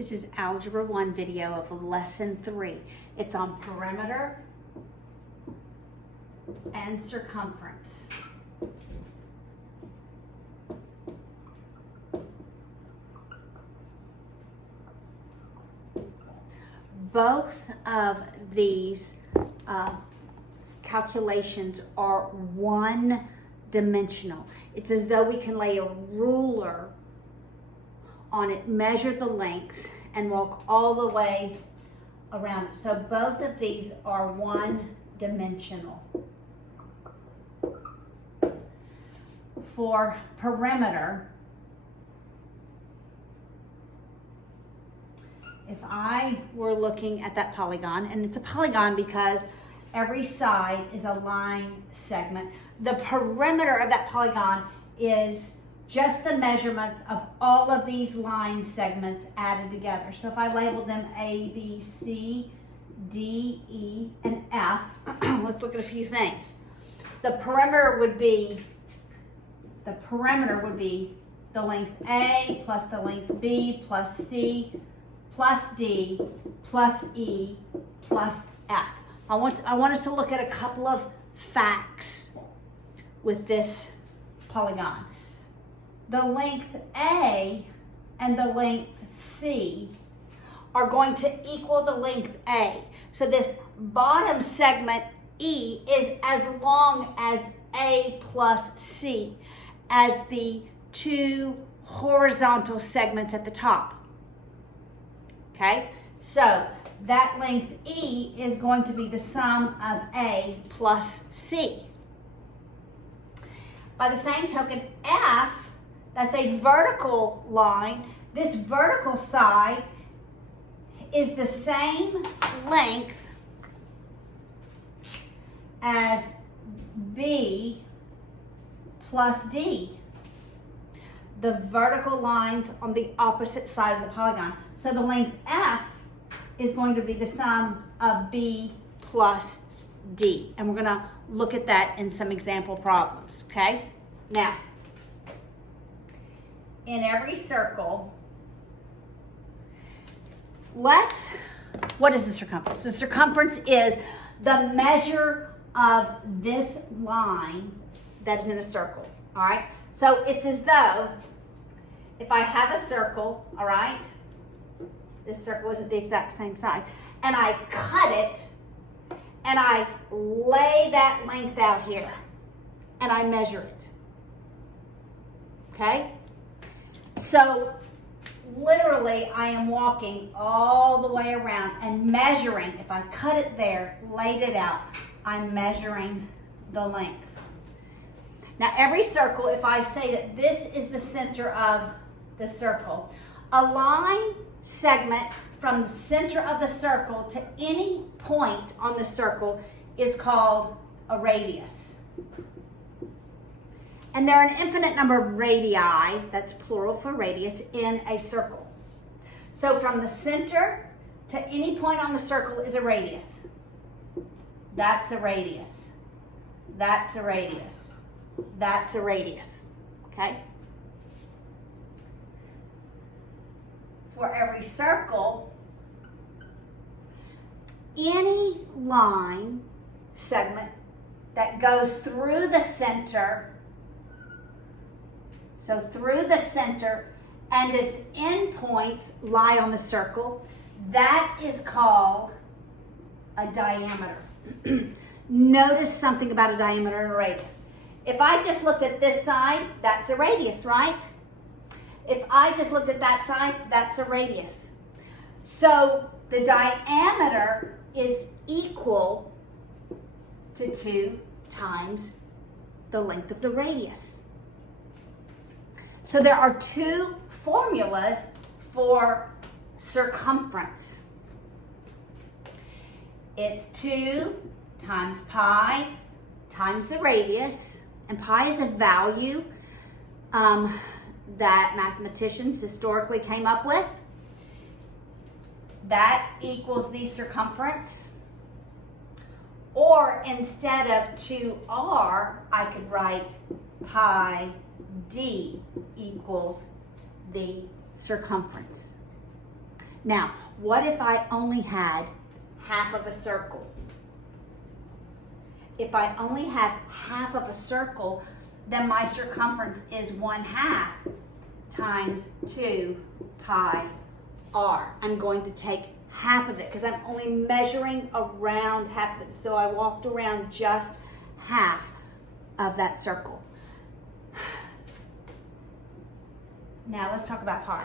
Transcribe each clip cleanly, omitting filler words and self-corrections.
This is Algebra 1 video of Lesson 3. It's on perimeter and circumference. Both of these calculations are one-dimensional. It's as though we can lay a ruler on it, measure the lengths, and walk all the way around it. So both of these are one-dimensional. For perimeter, if I were looking at that polygon, and it's a polygon because every side is a line segment, the perimeter of that polygon is just the measurements of all of these line segments added together. So if I labeled them A, B, C, D, E, and F, let's look at a few things. The perimeter would be the length A plus the length B plus C plus D plus E plus F. I want us to look at a couple of facts with this polygon. The length A and the length C are going to equal the length A. So this bottom segment E is as long as A plus C as the two horizontal segments at the top. Okay, so that length E is going to be the sum of A plus C. By the same token, F, that's a vertical line. This vertical side is the same length as B plus D. The vertical lines on the opposite side of the polygon. So the length F is going to be the sum of B plus D. And we're going to look at that in some example problems, okay? Now, in every circle, what is the circumference? The circumference is the measure of this line that is in a circle, all right? So it's as though if I have a circle, all right, this circle isn't the exact same size, and I cut it, and I lay that length out here, and I measure it, okay? So literally I am walking all the way around and measuring. If I cut it there, laid it out, I'm measuring the length. Now every circle, if I say that this is the center of the circle, a line segment from the center of the circle to any point on the circle is called a radius. And there are an infinite number of radii, that's plural for radius, in a circle. So from the center to any point on the circle is a radius. That's a radius. That's a radius. That's a radius, okay? For every circle, any line segment that goes through the center, so through the center, and its endpoints lie on the circle, that is called a diameter. Notice something about a diameter and a radius. If I just looked at this side, that's a radius, right? If I just looked at that side, that's a radius. So the diameter is equal to 2 times the length of the radius. So there are two formulas for circumference. It's 2 times pi times the radius, and pi is a value that mathematicians historically came up with. That equals the circumference. Or instead of 2r, I could write pi d equals the circumference. Now, what if I only had half of a circle? If I only have half of a circle, then my circumference is 1/2 times 2 pi r. I'm going to take half of it because I'm only measuring around half of it. So I walked around just half of that circle. Now let's talk about pi.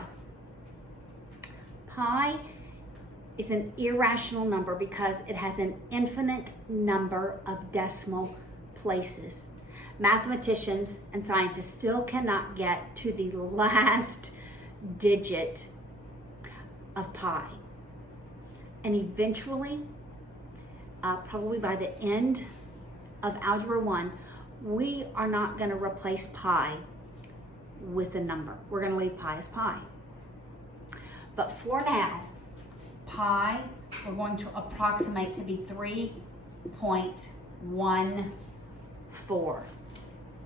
Pi is an irrational number because it has an infinite number of decimal places. Mathematicians and scientists still cannot get to the last digit of pi. And eventually, probably by the end of Algebra 1, we are not going to replace pi with a number. We're going to leave pi as pi. But for now, pi, we're going to approximate to be 3.14.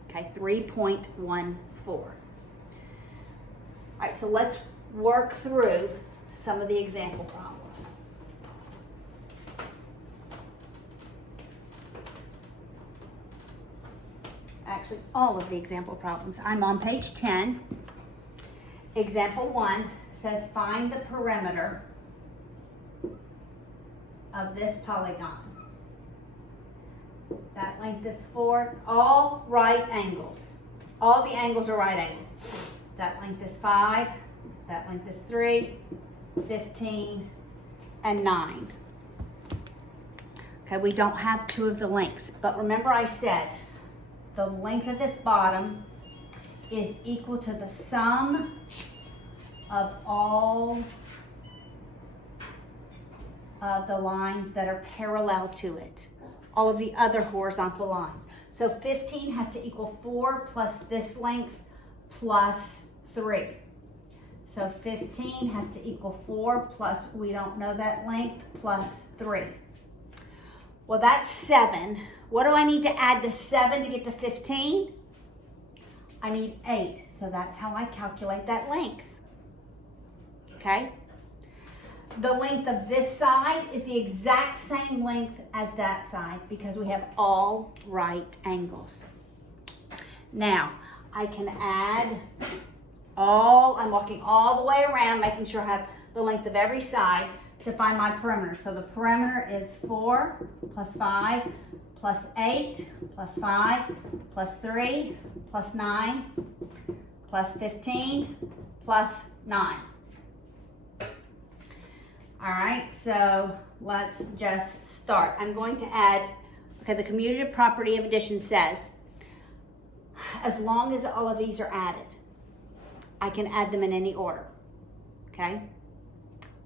Okay, 3.14. All right, so let's work through some of the example problems. Actually, all of the example problems. I'm on page 10. Example 1 says find the perimeter of this polygon. That length is 4, all right angles. All the angles are right angles. That length is 5, that length is 3, 15, and 9. Okay, we don't have 2 of the lengths, but remember I said the length of this bottom is equal to the sum of all of the lines that are parallel to it, all of the other horizontal lines. So 15 has to equal 4 plus this length plus 3. So 15 has to equal 4 plus, we don't know that length, plus 3. Well, that's 7. What do I need to add to 7 to get to 15? I need 8. So that's how I calculate that length. Okay? The length of this side is the exact same length as that side because we have all right angles. Now, I can add I'm walking all the way around, making sure I have the length of every side to find my perimeter. So the perimeter is 4 plus 5 plus 8 plus 5 plus 3 plus 9 plus 15 plus 9. All right, so let's just start. I'm going to add, okay, the commutative property of addition says, as long as all of these are added, I can add them in any order, okay?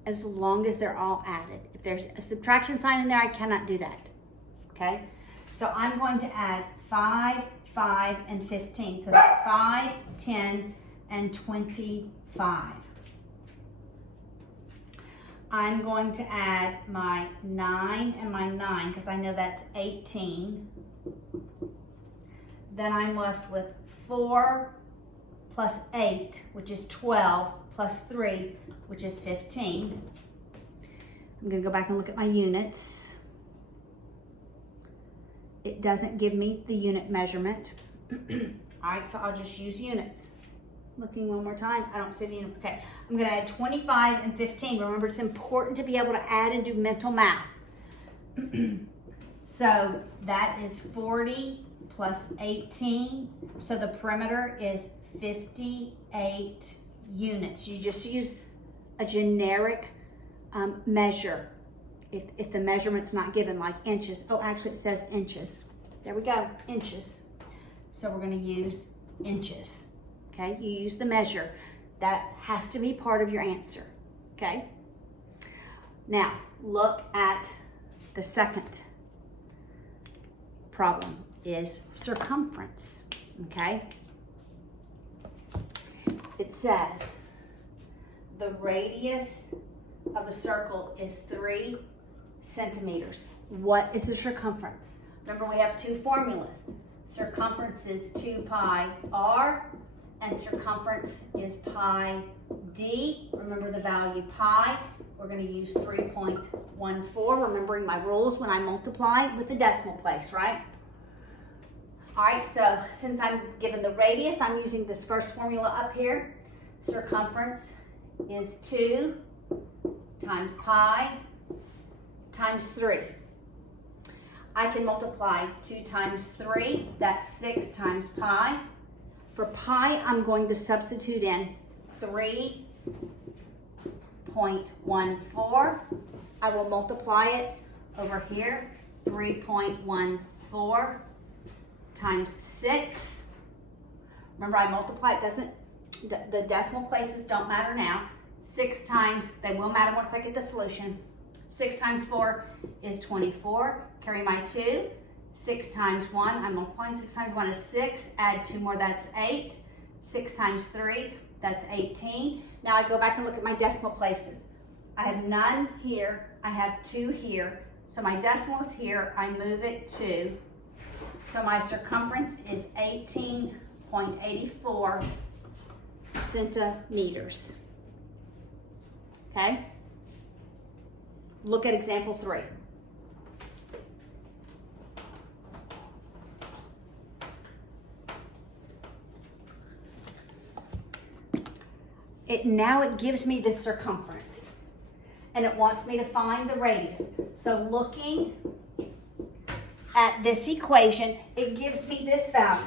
As long as they're all added. If there's a subtraction sign in there, I cannot do that, okay? So I'm going to add 5, 5, and 15. So that's 5, 10, and 25. I'm going to add my 9 and my 9 because I know that's 18. Then I'm left with 4 plus 8, which is 12, plus 3, which is 15. I'm going to go back and look at my units. It doesn't give me the unit measurement. All right, so I'll just use units. Looking one more time, I don't see the unit. Okay, I'm going to add 25 and 15. Remember, it's important to be able to add and do mental math. So that is 40 plus 18. So the perimeter is 58 units. You just use a generic measure if the measurement's not given, like inches. Oh, actually it says inches. There we go, inches. So we're going to use inches. Okay, you use the measure. That has to be part of your answer. Okay. Now look at the second problem is circumference. Okay. It says the radius of a circle is 3 centimeters. What is the circumference? Remember, we have 2 formulas. Circumference is 2 pi r and circumference is pi d. Remember the value pi we're going to use 3.14, remembering my rules when I multiply with the decimal place, right? All right, so since I'm given the radius, I'm using this first formula up here. Circumference is 2 times pi times 3. I can multiply 2 times 3, that's 6 times pi. For pi, I'm going to substitute in 3.14. I will multiply it over here, 3.14 times 6. Remember, I multiply, it doesn't, the decimal places don't matter now. 6 times, they will matter once I get the solution. 6 times 4 is 24. Carry my 2. 6 times 1, I'm multiplying. 6 times 1 is 6. Add 2 more, that's 8. 6 times 3, that's 18. Now I go back and look at my decimal places. I have none here. I have 2 here. So my decimal is here. I move it 2. So my circumference is 18.84 centimeters. Okay? Look at example 3. Now it gives me the circumference and it wants me to find the radius. So looking at this equation, it gives me this value.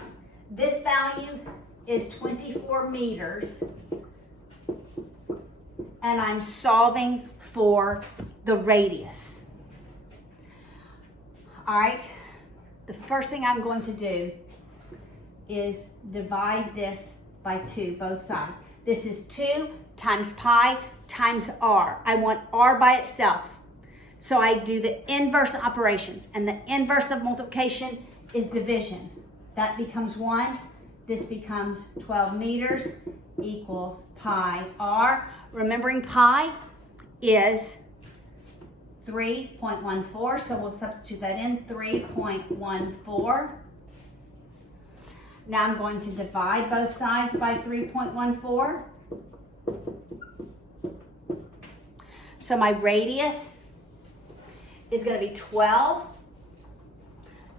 This value is 24 meters and I'm solving for the radius. All right, the first thing I'm going to do is divide this by 2, both sides. This is 2 times pi times r. I want r by itself. So I do the inverse operations, and the inverse of multiplication is division. That becomes 1. This becomes 12 meters equals pi r. Remembering pi is 3.14, so we'll substitute that in, 3.14. Now I'm going to divide both sides by 3.14. So my radius is going to be 12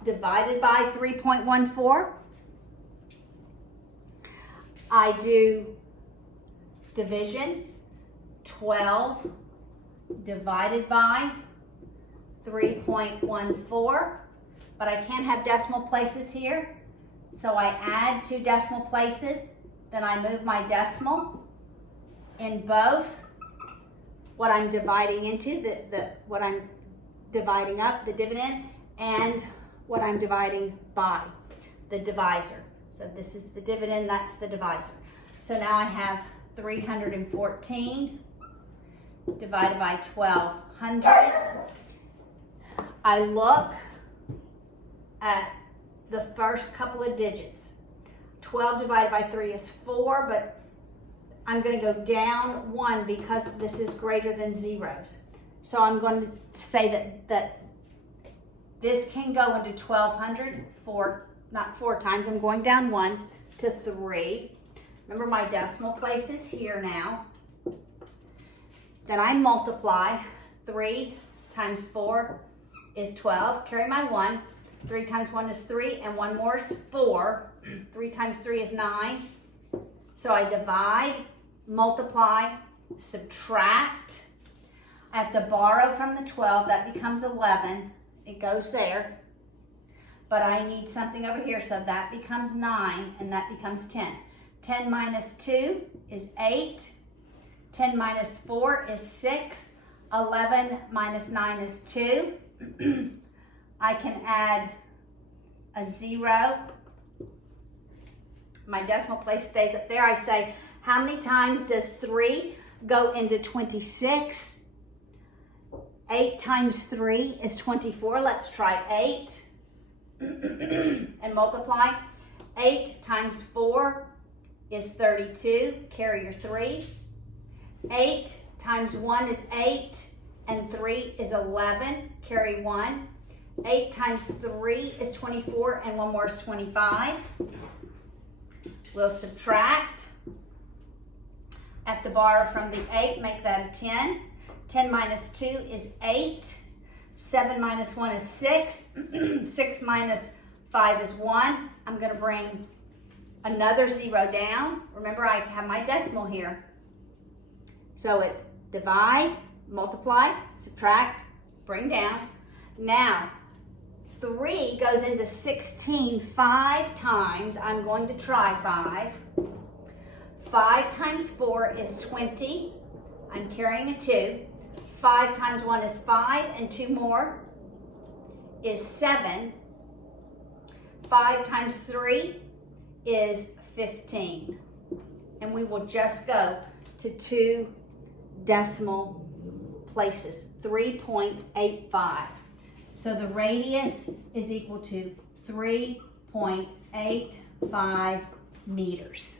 divided by 3.14. I do division, 12 divided by 3.14, but I can't have decimal places here. So I add 2 decimal places, then I move my decimal in both what I'm dividing into, what I'm dividing up, the dividend, and what I'm dividing by, the divisor. So this is the dividend, that's the divisor. So now I have 314 divided by 1200. I look at the first couple of digits. 12 divided by 3 is 4, but I'm going to go down 1 because this is greater than zeros. So I'm going to say that this can go into 1200 not 4 times. I'm going down 1 to 3. Remember, my decimal place is here now. Then I multiply. 3 times 4 is 12. Carry my 1. 3 times 1 is 3, and 1 more is 4. 3 times 3 is 9. So I divide, multiply, subtract. I have to borrow from the 12. That becomes 11. It goes there. But I need something over here, so that becomes 9, and that becomes 10. 10 minus 2 is 8. 10 minus 4 is 6. 11 minus 9 is 2. I can add a 0. My decimal place stays up there. I say, how many times does 3 go into 26? 8 times 3 is 24. Let's try 8 and multiply. 8 times 4 is 32. Carry your 3. 8 times 1 is 8, and 3 is 11. Carry 1. 8 times 3 is 24, and 1 more is 25. We'll subtract. Have to borrow from the 8, make that a 10. 10 minus 2 is 8. 7 minus 1 is 6. 6 minus 5 is 1. I'm going to bring another 0 down. Remember, I have my decimal here. So it's divide, multiply, subtract, bring down. Now, 3 goes into 16 5 times. I'm going to try 5. 5 times 4 is 20. I'm carrying a 2. 5 times 1 is 5, and 2 more is 7. 5 times 3 is 15. And we will just go to 2 decimal places, 3.85. So the radius is equal to 3.85 meters.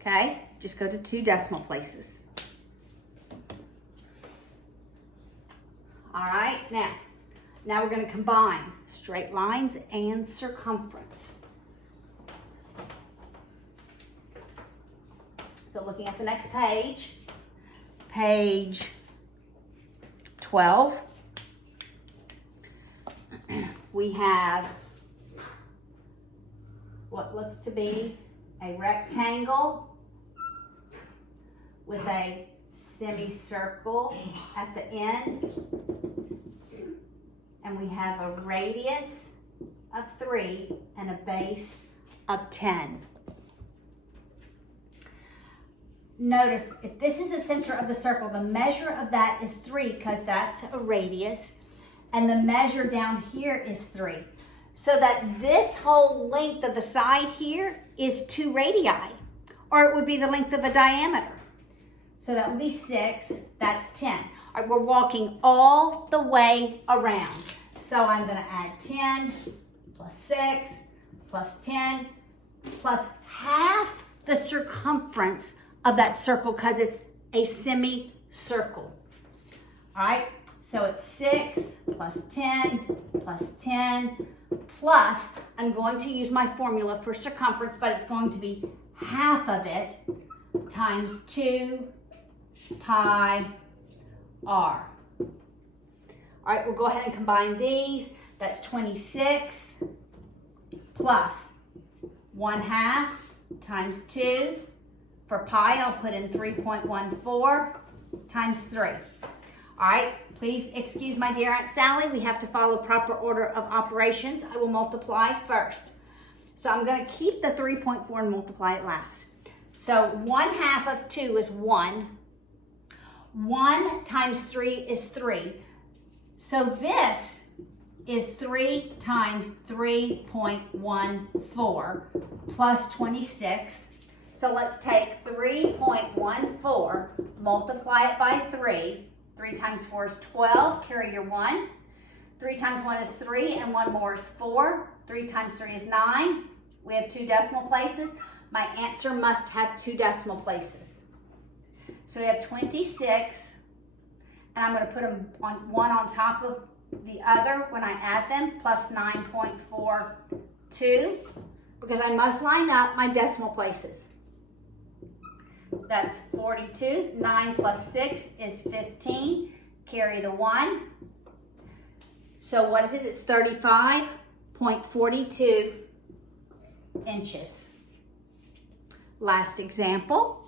Okay, just go to 2 decimal places. All right, now we're going to combine straight lines and circumference. So looking at the next page, page 12, we have what looks to be a rectangle with a semicircle at the end, and we have a radius of 3 and a base of 10. Notice, if this is the center of the circle, the measure of that is 3 because that's a radius, and the measure down here is 3. So that this whole length of the side here is 2 radii, or it would be the length of a diameter. So that would be 6, that's 10. All right, we're walking all the way around. So I'm gonna add 10 plus 6 plus 10 plus half the circumference of that circle because it's a semicircle. All right, so it's 6 plus 10 plus 10 plus, I'm going to use my formula for circumference, but it's going to be half of it times 2 pi r. All right, we'll go ahead and combine these. That's 26 plus 1/2 times 2. For pi, I'll put in 3.14 times 3. All right, please excuse my dear Aunt Sally. We have to follow proper order of operations. I will multiply first. So I'm going to keep the 3.4 and multiply it last. So 1/2 of 2 is 1. 1 times 3 is 3. So this is 3 times 3.14 plus 26. So let's take 3.14, multiply it by 3. 3 times 4 is 12, carry your 1. 3 times 1 is 3, and 1 more is 4. 3 times 3 is 9. We have 2 decimal places. My answer must have 2 decimal places. So we have 26, and I'm going to put them on one on top of the other when I add them, plus 9.42, because I must line up my decimal places. That's 42. 9 plus 6 is 15. Carry the 1. So what is it? It's 35.42 inches. Last example.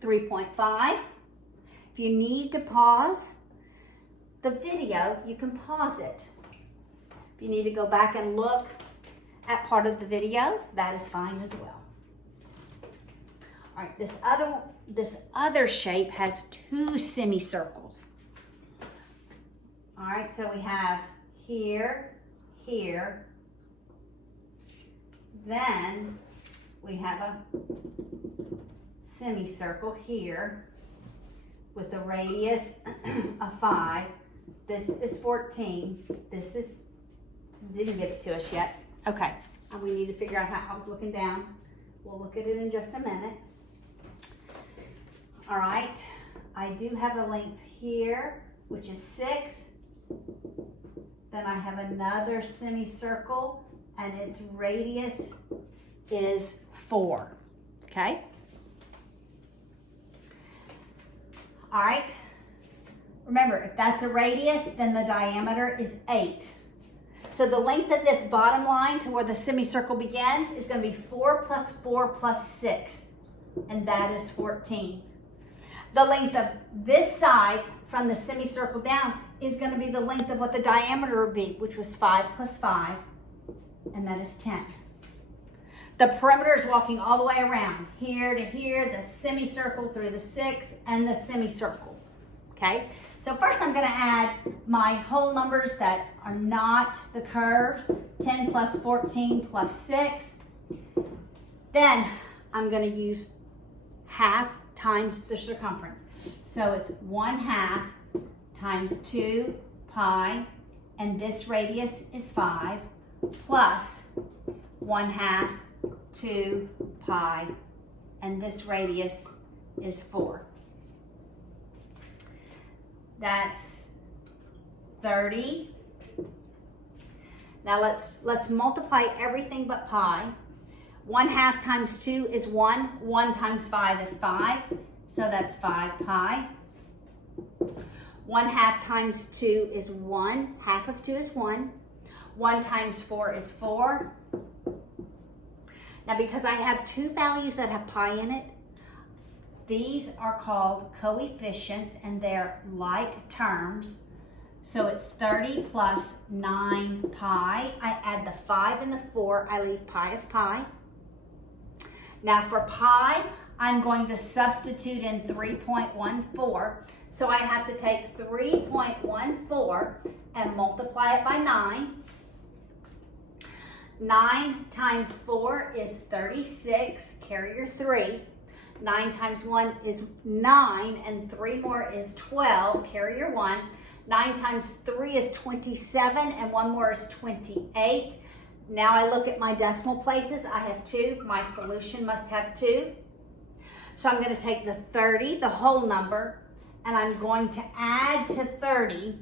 3.5. If you need to pause the video, you can pause it. If you need to go back and look at part of the video, that is fine as well. All right, this other shape has 2 semicircles. All right, so we have here, here, then we have a semicircle here with a radius of 5. This is 14. This is, didn't give it to us yet. Okay, we need to figure out how, I was looking down. We'll look at it in just a minute. All right, I do have a length here, which is 6. Then I have another semicircle, and its radius is 4, okay? All right, remember, if that's a radius, then the diameter is 8. So the length of this bottom line to where the semicircle begins is going to be 4 plus 4 plus 6, and that is 14. The length of this side from the semicircle down is going to be the length of what the diameter would be, which was 5 plus 5, and that is 10. The perimeter is walking all the way around, here to here, the semicircle through the 6, and the semicircle, okay? So first I'm going to add my whole numbers that are not the curves, 10 plus 14 plus 6. Then I'm going to use half times the circumference. So it's 1/2 times 2 pi, and this radius is 5, plus 1/2 2 pi, and this radius is 4. That's 30. Now let's multiply everything but pi. 1/2 times 2 is 1. 1 times 5 is 5. So that's 5 pi. 1/2 times 2 is 1. Half of 2 is 1. 1 times 4 is 4. Now because I have two values that have pi in it, these are called coefficients and they're like terms. So it's 30 plus 9 pi. I add the 5 and the 4. I leave pi as pi. Now for pi, I'm going to substitute in 3.14. So I have to take 3.14 and multiply it by 9. 9 times 4 is 36. Carry your 3. 9 times 1 is 9, and 3 more is 12. Carry your 1. 9 times 3 is 27, and 1 more is 28. Now I look at my decimal places. I have 2. My solution must have 2. So I'm going to take the 30, the whole number, and I'm going to add to 30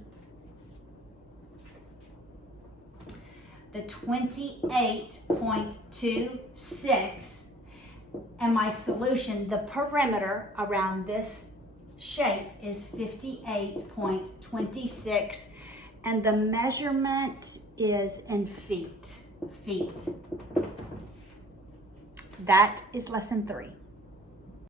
the 28.26. And my solution, the perimeter around this shape is 58.26, and the measurement is in feet. That is lesson 3.